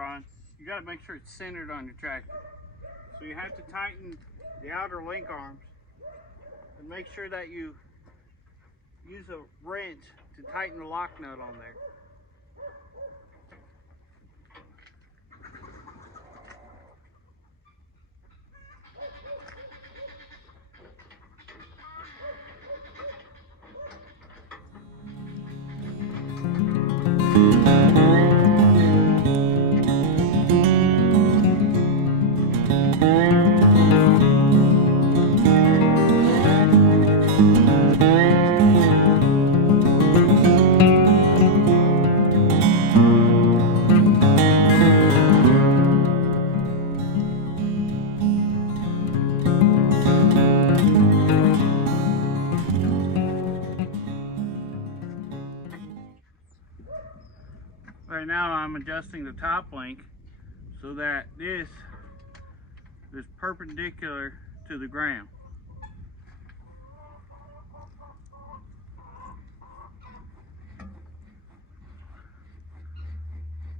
trailer on, you got to make sure it's centered on your tractor. So you have to tighten the outer link arms and make sure that you use a wrench to tighten the lock nut on there. Right now I'm adjusting the top link so that this is perpendicular to the ground.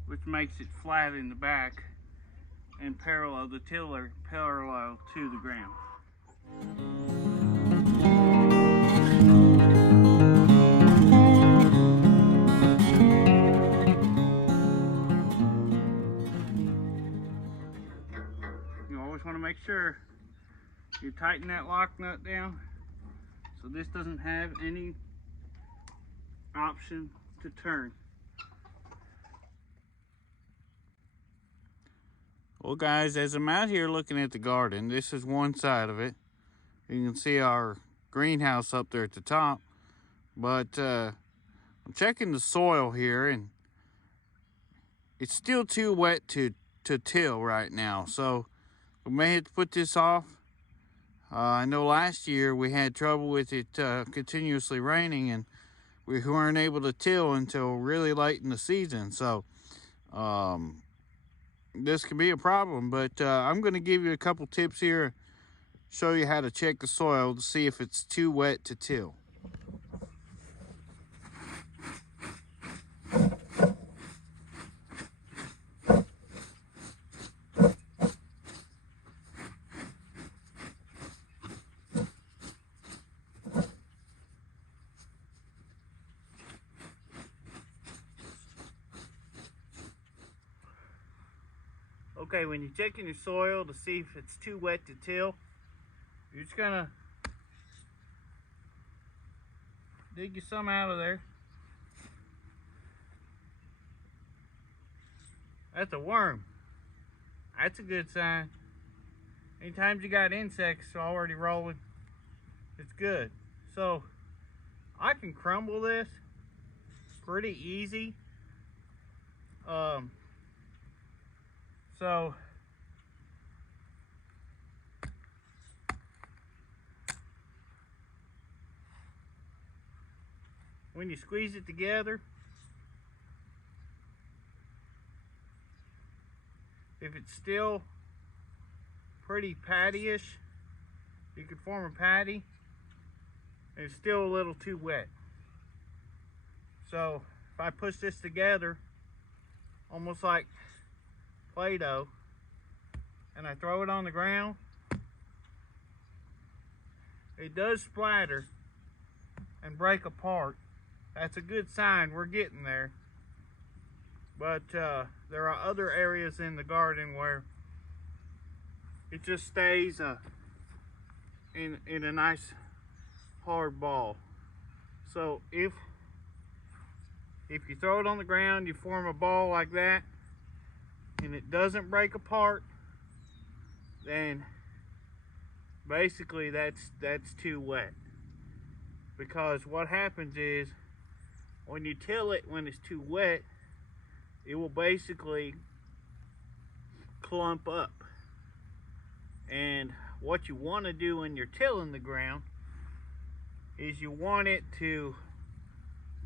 Which makes it flat in the back and parallel the tiller parallel to the ground. You always want to make sure you tighten that lock nut down so this doesn't have any option to turn. Well guys, as I'm out here looking at the garden, this is one side of it. You can see our greenhouse up there at the top. But I'm checking the soil here and it's still too wet to till right now. So we may have to put this off. I know last year we had trouble with it continuously raining and we weren't able to till until really late in the season. So this could be a problem, but I'm going to give you a couple tips here, show you how to check the soil to see if it's too wet to till. Okay, when you're checking your soil to see if it's too wet to till, you're just gonna dig you some out of there. That's a worm. That's a good sign. Anytime you got insects already rolling, it's good. So I can crumble this pretty easy. So when you squeeze it together, if it's still pretty patty-ish, you could form a patty, and it's still a little too wet. So if I push this together, almost like Play-Doh, and I throw it on the ground, it does splatter and break apart. That's a good sign we're getting there. But there are other areas in the garden where it just stays in a nice hard ball. So if you throw it on the ground, you form a ball like that, and it doesn't break apart, then basically that's too wet. Because what happens is when you till it when it's too wet, it will basically clump up. And what you want to do when you're tilling the ground is you want it to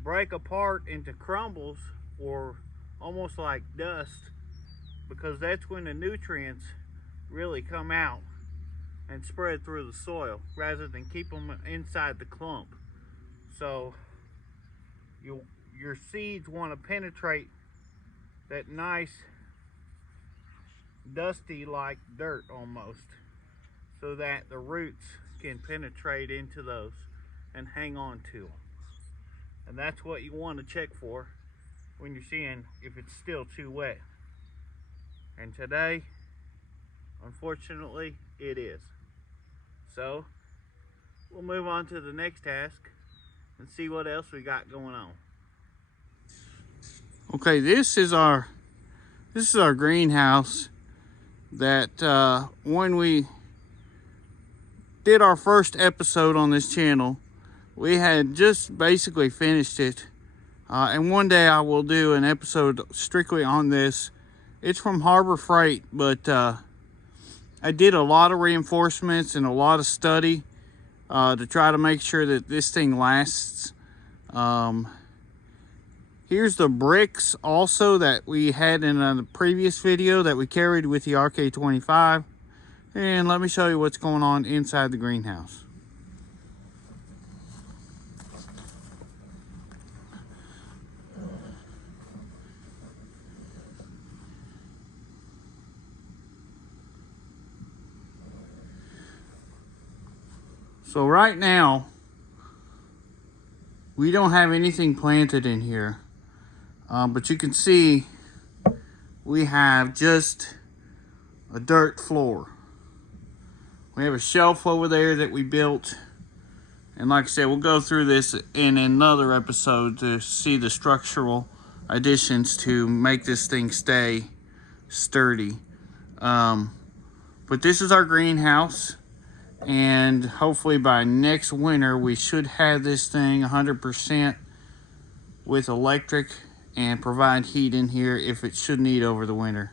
break apart into crumbles or almost like dust, because that's when the nutrients really come out and spread through the soil rather than keep them inside the clump. So your seeds want to penetrate that nice dusty like dirt almost, so that the roots can penetrate into those and hang on to them. And that's what you want to check for when you're seeing if it's still too wet. And today, unfortunately, it is. So we'll move on to the next task and see what else we got going on. Okay, this is our greenhouse that when we did our first episode on this channel, we had just basically finished it. And one day I will do an episode strictly on this. It's from Harbor Freight, but I did a lot of reinforcements and a lot of study to try to make sure that this thing lasts. Here's the bricks also that we had in a previous video that we carried with the RK25. And let me show you what's going on inside the greenhouse. So right now, we don't have anything planted in here. But you can see we have just a dirt floor. We have a shelf over there that we built. And like I said, we'll go through this in another episode to see the structural additions to make this thing stay sturdy. But this is our greenhouse. And hopefully by next winter, we should have this thing 100% with electric and provide heat in here if it should need over the winter.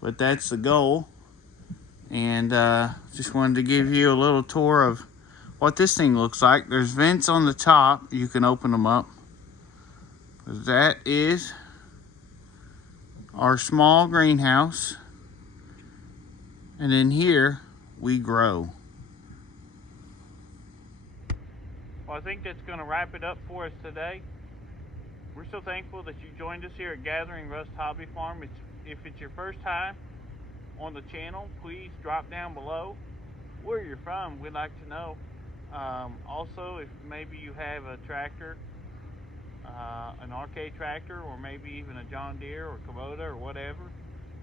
But that's the goal. And just wanted to give you a little tour of what this thing looks like. There's vents on the top. You can open them up. That is our small greenhouse. And in here, we grow. Well, I think that's going to wrap it up for us today. We're so thankful that you joined us here at Gathering Rust Hobby Farm. If it's your first time on the channel, please drop down below where you're from. We'd like to know. Also, if maybe you have a tractor, an RK tractor, or maybe even a John Deere or Kubota or whatever,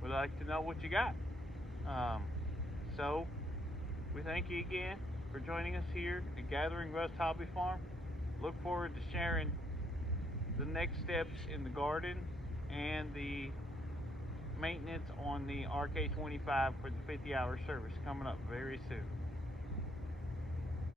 we'd like to know what you got. So we thank you again for joining us here at Gathering Rust Hobby Farm. Look forward to sharing the next steps in the garden and the maintenance on the RK25 for the 50-hour service coming up very soon.